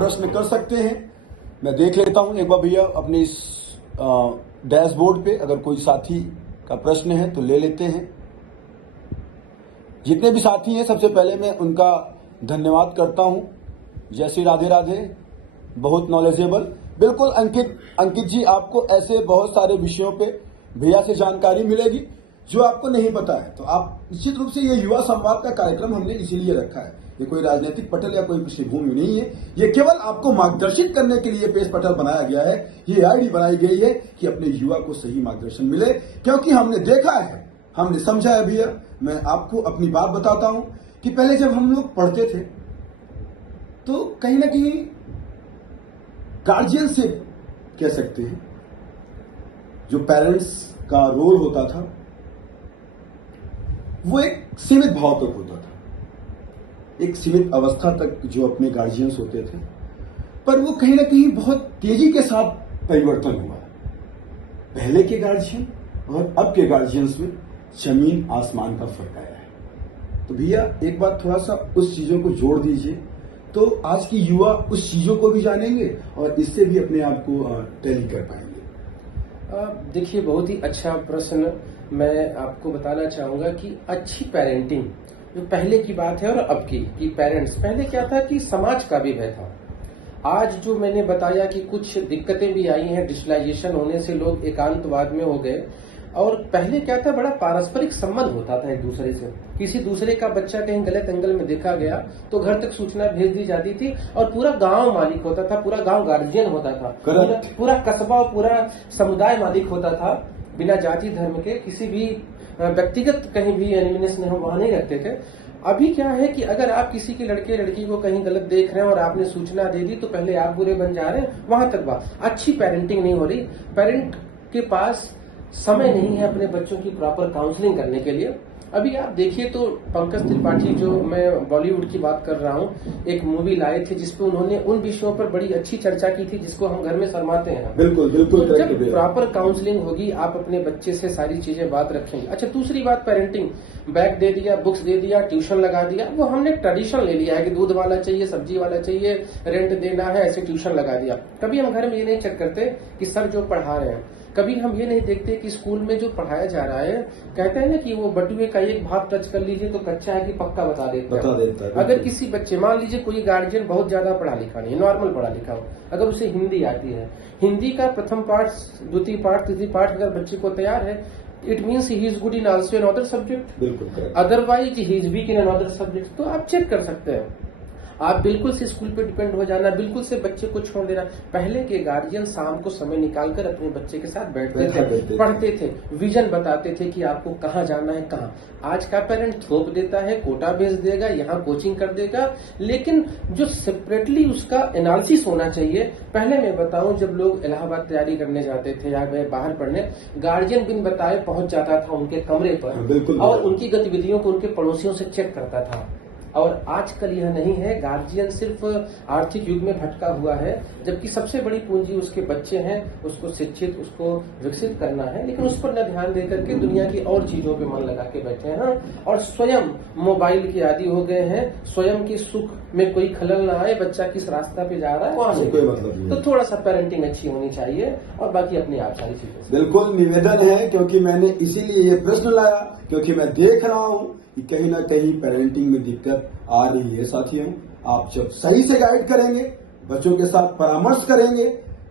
प्रश्न कर सकते हैं। मैं देख लेता हूं एक बार भैया अपने इस डैशबोर्ड पे अगर कोई साथी का प्रश्न है तो ले लेते हैं। जितने भी साथी हैं सबसे पहले मैं उनका धन्यवाद करता हूं। जय श्री राधे राधे। बहुत नॉलेजेबल। बिल्कुल अंकित जी, आपको ऐसे बहुत सारे विषयों पे भैया से जानकारी मिलेगी जो आपको नहीं पता है। तो आप निश्चित रूप से ये युवा संवाद का कार्यक्रम हमने इसीलिए रखा है। ये कोई राजनीतिक पटल या कोई पृष्ठभूमि नहीं है। ये केवल आपको मार्गदर्शित करने के लिए पेश पटल बनाया गया है। ये आईडी बनाई गई है कि अपने युवा को सही मार्गदर्शन मिले, क्योंकि हमने देखा है, हमने समझा है। भैया मैं आपको अपनी बात बताता हूं कि पहले जब हम लोग पढ़ते थे तो कहीं ना कहीं गार्जियनशिप कह सकते हैं, जो पेरेंट्स का रोल होता था वो एक सीमित भाव तक होता था, एक सीमित अवस्था तक जो अपने गार्जियंस होते थे। पर वो कहीं ना कहीं बहुत तेजी के साथ परिवर्तन हुआ। पहले के गार्जियन और अब के गार्जियंस में जमीन आसमान का फर्क आया है। तो भैया एक बार थोड़ा सा उस चीजों को जोड़ दीजिए, तो आज की युवा उस चीजों को भी जानेंगे और इससे भी अपने आप को टैली कर पाएंगे। देखिए, बहुत ही अच्छा प्रश्न। मैं आपको बताना चाहूंगा कि अच्छी पेरेंटिंग जो पहले की बात है और अब की पेरेंट्स, पहले क्या था कि समाज का भी भय था। आज जो मैंने बताया कि कुछ दिक्कतें भी आई हैं, डिजिटलाइजेशन होने से लोग एकांतवाद में हो गए। और पहले क्या था, बड़ा पारस्परिक संबंध होता था एक दूसरे से। किसी दूसरे का बच्चा कहीं गलत एंगल में देखा गया तो घर तक सूचना भेज दी जाती थी और पूरा गांव मालिक होता था, पूरा गांव गार्जियन होता था, पूरा कस्बा और पूरा समुदाय मालिक होता था। बिना जाति धर्म के किसी भी व्यक्तिगत कहीं भी एनिमिनेस हम वहां नहीं रखते थे। अभी क्या है कि अगर आप किसी के लड़के लड़की को कहीं गलत देख रहे हैं और आपने सूचना दे दी तो पहले आप बुरे बन जा रहे हैं, वहां तक बात। अच्छी पेरेंटिंग नहीं हो रही। पेरेंट के पास समय नहीं है अपने बच्चों की प्रॉपर काउंसलिंग करने के लिए। अभी आप देखिए तो पंकज त्रिपाठी, जो मैं बॉलीवुड की बात कर रहा हूँ, एक मूवी लाए थे जिसपे उन्होंने उन विषयों पर बड़ी अच्छी चर्चा की थी जिसको हम घर में शर्माते हैं। बिल्कुल बिल्कुल। तो जब प्रॉपर काउंसलिंग होगी, आप अपने बच्चे से सारी चीजें बात रखेंगे। अच्छा, दूसरी बात, पेरेंटिंग, बैग दे दिया, बुक्स दे दिया, ट्यूशन लगा दिया, वो हमने ट्रेडिशन ले लिया है कि दूध वाला चाहिए, सब्जी वाला चाहिए, रेंट देना है, ऐसे ट्यूशन लगा दिया। कभी हम घर में ये नहीं चेक करते कि सर जो पढ़ा रहे हैं, कभी हम ये नहीं देखते कि स्कूल में जो पढ़ाया जा रहा है, कहते हैं ना कि वो बटुए का एक भाग टच कर लीजिए तो कच्चा है कि पक्का बता देता है। अगर किसी बच्चे, मान लीजिए कोई गार्जियन बहुत ज्यादा पढ़ा लिखा नहीं, नॉर्मल पढ़ा लिखा हो, अगर उसे हिंदी आती है, हिंदी का प्रथम पाठ, द्वितीय पाठ, तृतीय पाठ अगर बच्चे को तैयार है, it means he is good in also in other subject. बिल्कुल। Otherwise he is weak in other subject. तो आप चेक कर सकते हैं। आप बिल्कुल से स्कूल पे डिपेंड हो जाना, बिल्कुल से बच्चे को छोड़ देना। पहले के गार्जियन शाम को समय निकालकर अपने बच्चे के साथ बैठते थे, पढ़ते थे, विजन बताते थे कि आपको कहाँ जाना है, कहाँ। आज का पेरेंट थोप देता है, कोटा भेज देगा, यहाँ कोचिंग कर देगा, लेकिन जो सेपरेटली उसका एनालिसिस होना चाहिए। पहले मैं बताऊं, जब लोग इलाहाबाद तैयारी करने जाते थे या बाहर पढ़ने, गार्जियन बिन बताए पहुंच जाता था उनके कमरे पर और उनकी गतिविधियों को उनके पड़ोसियों से चेक करता था। और आजकल यह नहीं है। गार्जियन सिर्फ आर्थिक युग में भटका हुआ है, जबकि सबसे बड़ी पूंजी उसके बच्चे हैं। उसको शिक्षित, उसको विकसित करना है, लेकिन उस पर न ध्यान देकर के दुनिया की और चीजों पे मन लगा के बैठे हैं और स्वयं मोबाइल के आदी हो गए हैं। स्वयं के सुख में कोई खलल ना आए, बच्चा किस रास्ता पे जा रहा है वहां से कोई मतलब नहीं। तो थोड़ा सा पेरेंटिंग अच्छी होनी चाहिए और बाकी अपनी आप सारी चीजें। बिल्कुल निवेदन है, क्योंकि मैंने इसीलिए ये प्रश्न लाया, क्योंकि मैं देख रहा हूँ कि कहीं ना कहीं पेरेंटिंग में दिक्कत आ रही है। साथियों, आप जब सही से गाइड करेंगे, बच्चों के साथ परामर्श करेंगे,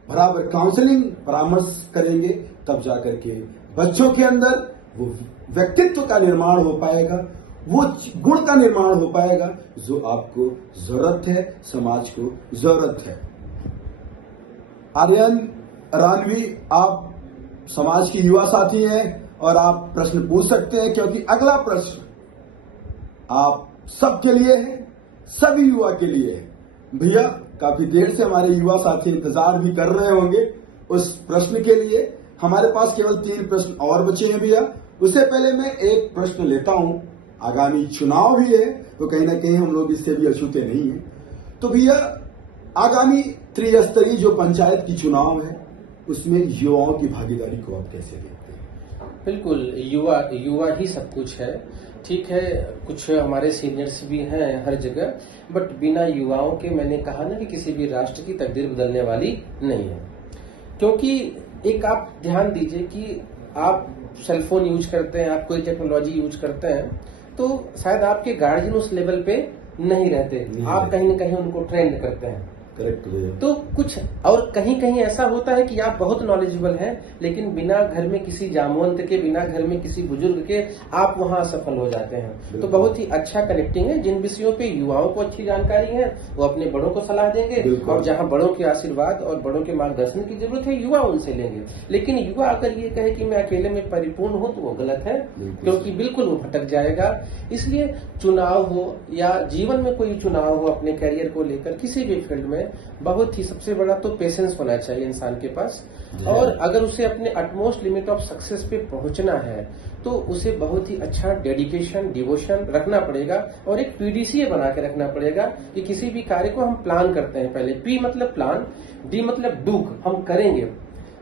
बराबर काउंसलिंग परामर्श करेंगे, तब जाकर के बच्चों के अंदर वो व्यक्तित्व का निर्माण हो पाएगा, वो गुण का निर्माण हो पाएगा जो आपको जरूरत है, समाज को जरूरत है। आर्यन, रानवी, आप समाज की युवा साथी हैं और आप प्रश्न पूछ सकते हैं, क्योंकि अगला प्रश्न आप सबके लिए है, सभी युवा के लिए है। भैया काफी देर से हमारे युवा साथी इंतजार भी कर रहे होंगे उस प्रश्न के लिए। हमारे पास केवल 3 प्रश्न और बचे हैं भैया। उससे पहले मैं एक प्रश्न लेता हूं। आगामी चुनाव भी है, तो कहीं ना कहीं हम लोग इससे भी अछूते नहीं है। तो भैया, आगामी त्रिस्तरीय जो पंचायत की चुनाव है, उसमें युवाओं की भागीदारी को आप कैसे देखते हैं? बिल्कुल, युवा ही सब कुछ है। ठीक है, कुछ हमारे सीनियर्स भी हैं हर जगह, बट बिना युवाओं के, मैंने कहा ना कि किसी भी राष्ट्र की तकदीर बदलने वाली नहीं है। क्योंकि एक आप ध्यान दीजिए कि आप सेलफोन यूज करते हैं, आप कोई टेक्नोलॉजी यूज करते हैं, तो शायद आपके गार्जियन उस लेवल पे नहीं रहते, आप कहीं ना कहीं उनको ट्रेंड करते हैं। करेक्ट भैया। तो कुछ और कहीं कहीं ऐसा होता है कि आप बहुत नॉलेजेबल हैं, लेकिन बिना घर में किसी जामवंत के, बिना घर में किसी बुजुर्ग के आप वहां असफल हो जाते हैं। तो बहुत ही अच्छा कनेक्टिंग है। जिन विषयों पे युवाओं को अच्छी जानकारी है वो अपने बड़ों को सलाह देंगे, और जहां बड़ों के आशीर्वाद और बड़ों के मार्गदर्शन की जरूरत है युवा उनसे लेंगे। लेकिन युवा अगर ये कहे कि मैं अकेले में परिपूर्ण हूं तो वो गलत है, क्योंकि बिल्कुल वो भटक जाएगा। इसलिए चुनाव हो या जीवन में कोई चुनाव हो, अपने कैरियर को लेकर किसी भी फील्ड में, बहुत ही सबसे बड़ा तो पेशेंस होना चाहिए इंसान के पास। और अगर उसे अपने अटमोस्ट लिमिट ऑफ सक्सेस पे पहुंचना है तो उसे बहुत ही अच्छा डेडिकेशन, डिवोशन रखना पड़ेगा, और एक पीडीसीए बना के रखना पड़ेगा कि किसी भी कार्य को हम प्लान करते हैं। पहले पी मतलब प्लान, डी मतलब डू, हम करेंगे,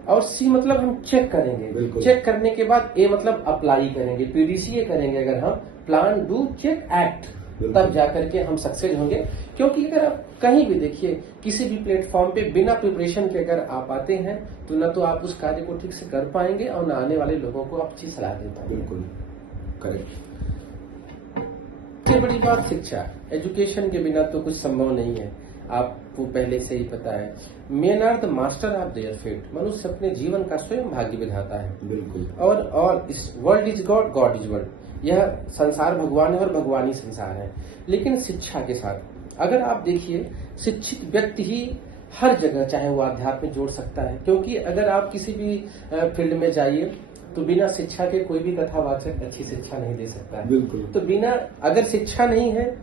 और सी मतलब हम चेक करेंगे। चेक करने के बाद ए मतलब अप्लाई करेंगे, पीडीसीए करेंगे अगर हम प्लान, डू, चेक, एक्ट, तब जाकर के हम सक्सेस होंगे। क्योंकि अगर आप कहीं भी देखिए, किसी भी प्लेटफॉर्म पे बिना प्रिपरेशन के अगर आप आते हैं तो न तो आप उस कार्य को ठीक से कर पाएंगे और न आने वाले लोगों को आप अच्छी सलाह दे पाएंगे। बिल्कुल करेक्ट। सबसे बड़ी बात शिक्षा, एजुकेशन के बिना तो कुछ संभव नहीं है, आपको पहले से ही पता है। Men are the master of their fate, मनुष्य अपने जीवन का स्वयं भाग्य विधाता है। बिल्कुल। और इस world is God, God is world, यह संसार भगवान है और भगवान ही संसार है। लेकिन शिक्षा के साथ अगर आप देखिए, शिक्षित व्यक्ति ही हर जगह, चाहे वो आध्यात्म में जोड़ सकता है। क्योंकि अगर आप किसी भी फील्ड में जाइए तो बिना शिक्षा के कोई भी कथावाचक अच्छी शिक्षा नहीं दे सकता है। बिल्कुल। तो बिना, अगर शिक्षा नहीं है,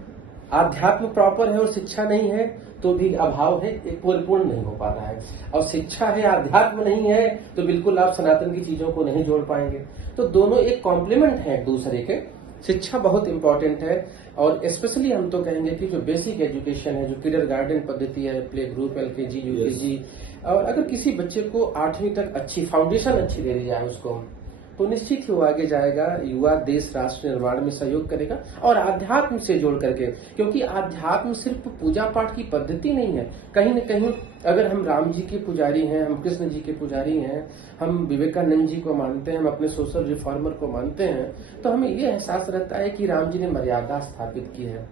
आध्यात्म प्रॉपर है और शिक्षा नहीं है तो भी अभाव है, एक परिपूर्ण नहीं हो पाता है। और शिक्षा है, आध्यात्म नहीं है तो बिल्कुल आप सनातन की चीजों को नहीं जोड़ पाएंगे। तो दोनों एक कॉम्प्लीमेंट है एक दूसरे के। शिक्षा बहुत इंपॉर्टेंट है, और स्पेशली हम तो कहेंगे कि जो बेसिक एजुकेशन है, जो किंडरगार्टन पद्धति है, प्ले ग्रुप, एलकेजी, यूकेजी, और अगर किसी बच्चे को 8वीं तक अच्छी फाउंडेशन अच्छी दे दी जाए उसको, तो निश्चित ही वो आगे जाएगा, युवा देश राष्ट्र निर्माण में सहयोग करेगा। और आध्यात्म से जोड़ करके, क्योंकि आध्यात्म सिर्फ पूजा पाठ की पद्धति नहीं है। कहीं न कहीं अगर हम राम जी के पुजारी हैं, हम कृष्ण जी के पुजारी हैं, हम विवेकानंद जी को मानते हैं, हम अपने सोशल रिफॉर्मर को मानते हैं, तो हमें ये एहसास रहता है कि राम जी ने मर्यादा स्थापित की है।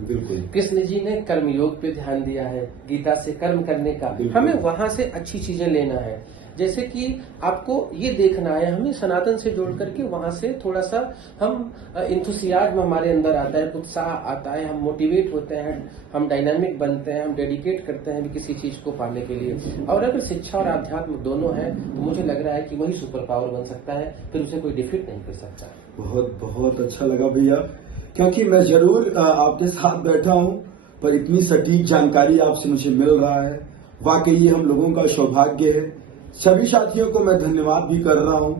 बिल्कुल। कृष्ण जी ने कर्मयोग पे ध्यान दिया है, गीता से कर्म करने का। हमें वहां से अच्छी चीजें लेना है। जैसे कि आपको ये देखना है, हमें सनातन से जोड़ करके वहां से थोड़ा सा हम इंथुसियाज्म हमारे अंदर आता है, उत्साह आता है, हम मोटिवेट होते हैं, हम डायनामिक बनते हैं, हम डेडिकेट करते हैं किसी चीज को पाने के लिए। और अगर शिक्षा और आध्यात्म दोनों है तो मुझे लग रहा है कि वही सुपर पावर बन सकता है, फिर उसे कोई डिफीट नहीं कर सकता। बहुत बहुत अच्छा लगा भैया, क्योंकि मैं जरूर आपके साथ बैठा हूं, पर इतनी सटीक जानकारी आपसे मुझे मिल रहा है, वाकई ये हम लोगों का सौभाग्य है। सभी साथियों को मैं धन्यवाद भी कर रहा हूं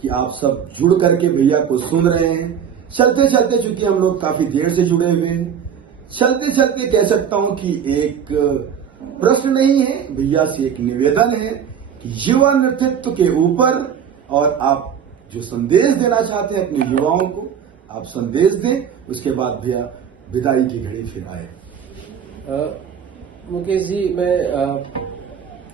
कि आप सब जुड़ करके भैया को सुन रहे हैं। चलते चलते, चूंकि हम लोग काफी देर से जुड़े हुए हैं, चलते चलते कह सकता हूं कि एक प्रश्न नहीं है, भैया से एक निवेदन है कि युवा नेतृत्व के ऊपर, और आप जो संदेश देना चाहते हैं अपने युवाओं को, आप संदेश दें। उसके बाद भैया विदाई की घड़ी फिर आए। मुकेश जी, मैं